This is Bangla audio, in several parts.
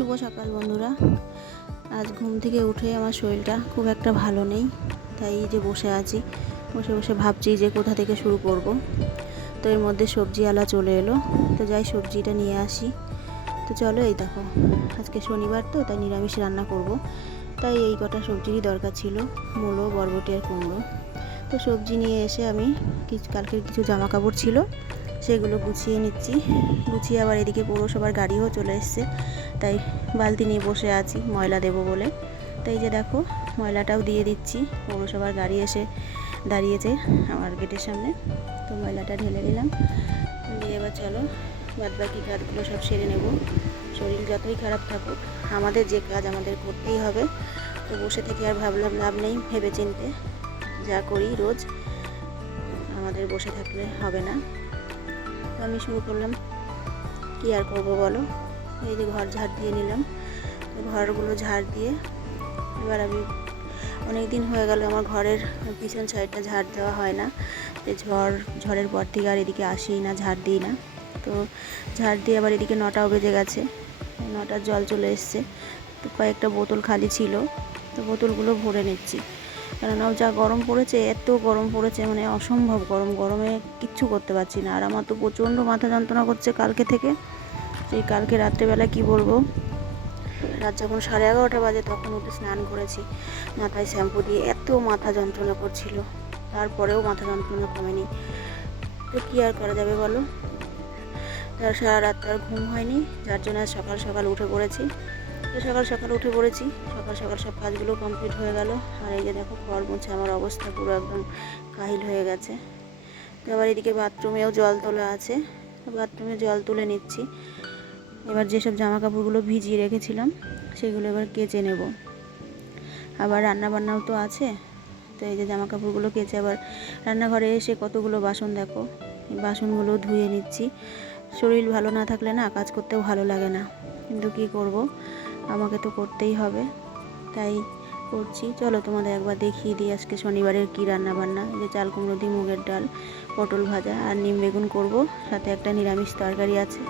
শুভ সকাল, বন্ধুরা। আজ ঘুম থেকে উঠে আমার শরীরটা খুব একটা ভালো নেই, তাই যে বসে আছি, বসে বসে ভাবছি যে কোথা থেকে শুরু করব। তো এর মধ্যে সবজিওয়ালা চলে এলো, তো যাই সবজিটা নিয়ে আসি। তো চলো এই দেখো, আজকে শনিবার তো, তাই নিরামিষ রান্না করব। তাই এই কটা সবজিরই দরকার ছিল, মূলো, বরবটি আর কুমড়ো। তো সবজি নিয়ে এসে আমি কালকের কিছু জামা কাপড় ছিল সেগুলো গুছিয়ে নিচ্ছি। গুছিয়ে আবার এদিকে পৌরসভার গাড়িও চলে এসছে। তাই বালতি নিয়ে বসে আছি, ময়লা দেবো বলে। তাই যে দেখো, ময়লাটাও দিয়ে দিচ্ছি। পৌরসভার গাড়ি এসে দাঁড়িয়েছে আমার গেটের সামনে। তো ময়লাটা ঢেলে দিলাম দিয়ে এবার চলো বাদ বাকি কাজগুলো সব সেরে নেব। শরীর যতই খারাপ থাকুক, আমাদের যে কাজ আমাদের করতেই হবে। তো বসে থেকে আর ভাবলাম লাভ নেই ভেবে চিনতে যা করি রোজ, আমাদের বসে থাকলে হবে না। তো আমি শুরু করলাম। কী আর করব বলো? এই যে ঘর ঝাড় দিয়ে নিলাম। ঘরগুলো ঝাড় দিয়ে এবার আমি অনেক দিন হয়ে গেল আমার ঘরের পিছন সাইডটা ঝাড় দেওয়া হয় না। যে ঝড়, ঝড়ের পর থেকে আর এদিকে আসি না, ঝাড় দিই না। তো ঝাড় দিয়ে আবার এদিকে নটাও বেজে গেছে। নটার জল চলে এসছে। তো কয়েকটা বোতল খালি ছিল। তো বোতলগুলো ভরে নিচ্ছি। কেননা যা গরম পড়েছে, এত গরম পড়েছে মানে অসম্ভব গরম, গরমে কিচ্ছু করতে পারছি না। আর আমার তো প্রচণ্ড মাথা যন্ত্রণা করছে কালকে থেকে। সেই কালকে রাত্রেবেলা কি বলব? রাত যখন সাড়ে এগারোটা বাজে তখন উঠে স্নান করেছি। মাথায় শ্যাম্পু দিয়ে এত মাথা যন্ত্রণা করছিল। তারপরেও মাথা যন্ত্রণা কমেনি। তো কী আর করা যাবে বলো? তার সারা রাত আর ঘুম হয়নি, যার জন্য সকাল সকাল উঠে পড়েছি। তো সকাল সকাল উঠে পড়েছি। সকাল সকাল সব কাজগুলো কমপ্লিট হয়ে গেল। আর এই যে দেখো, ঘর মুছে আমার অবস্থা পুরো একদম কাহিল হয়ে গেছে। তো আবার এদিকে বাথরুমেও জল তোলা আছে। বাথরুমে জল তুলে নিচ্ছি। এবার যেসব জামা কাপড়গুলো ভিজিয়ে রেখেছিলাম, সেগুলো এবার কেচে নেব। আবার রান্না বান্নাও তো আছে। তো এই যে জামা কাপড়গুলো কেচে আবার রান্নাঘরে এসে কতগুলো বাসন দেখো বাসনগুলো ধুয়ে নিচ্ছি। শরীর ভালো না থাকলে না কাজ করতেও ভালো লাগে না। কিন্তু কি করব? আমাকে তো করতেই হবে। তাই করছি। চলো তোমাদের একবার দেখিয়ে দিই আজকে শনিবারের কী রান্না বান্না যে চাল কুমড়ো দিয়ে মুগের ডাল, পটল ভাজা আর নিম বেগুন করব। সাথে একটা নিরামিষ তরকারি আছে।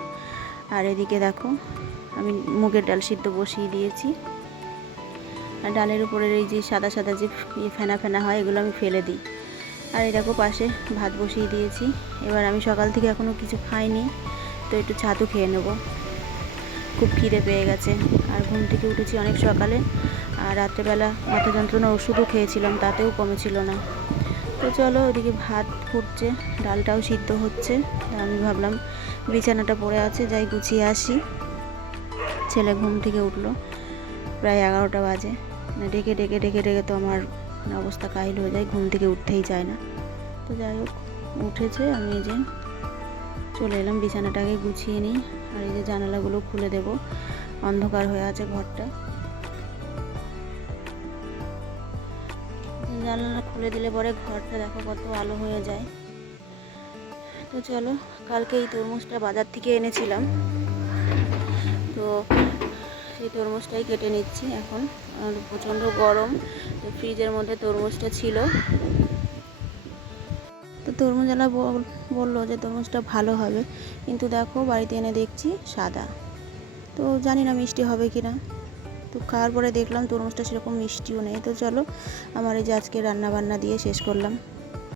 আর এদিকে দেখো, আমি মুগের ডাল সিদ্ধ বসিয়ে দিয়েছি। আর ডালের উপরের এই যে সাদা সাদা যে ইয়ে ফেনা ফেনা হয়, এগুলো আমি ফেলে দিই। আর এই দেখো পাশে ভাত বসিয়ে দিয়েছি। এবার আমি সকাল থেকে এখনও কিছু খাইনি, তো একটু ছাতু খেয়ে নেব। খুব খিদে পেয়ে গেছে। আর ঘুম থেকে উঠেছি অনেক সকালে। আর রাত্রেবেলা মাথা যন্ত্রণার ওষুধও খেয়েছিলাম, তাতেও কমেছিল না। তো চলো ওদিকে ভাত ফুটছে, ডালটাও সিদ্ধ হচ্ছে। আমি ভাবলাম বিছানাটা পড়ে আছে, যাই গুছিয়ে আসি। ছেলে ঘুম থেকে উঠল, প্রায় এগারোটা বাজে। ডেকে ডেকে ডেকে ডেকে তো আমার অবস্থা কাহিল হয়ে যায়, ঘুম থেকে উঠতেই চায় না। তো যাই হোক, উঠেছে, আমি যে চলে এলাম, বিছানাটাকে গুছিয়ে নিই। আর এই যে জানালাগুলো খুলে দেব। অন্ধকার হয়ে আছে ঘরটা। জানালা খুলে দিলে পরে ঘরটা দেখো কত আলো হয়ে যায়। তো চলো, কালকে এই তরমুজটা বাজার থেকে এনেছিলাম। তো সেই তরমুজটাই কেটে নিচ্ছি এখন। আর প্রচণ্ড গরম, তো ফ্রিজের মধ্যে তরমুজটা ছিল। তো তরমুজ তরমুজওয়ালা বলল যে তরমুজটা ভালো হবে, কিন্তু দেখো বাড়িতে এনে দেখছি সাদা। তো জানি না মিষ্টি হবে কি না। তো খাওয়ার পরে দেখলাম তরমুজটা সেরকম মিষ্টিও নেই। তো চলো, আমার এই যে আজকে রান্না বান্না দিয়ে শেষ করলাম।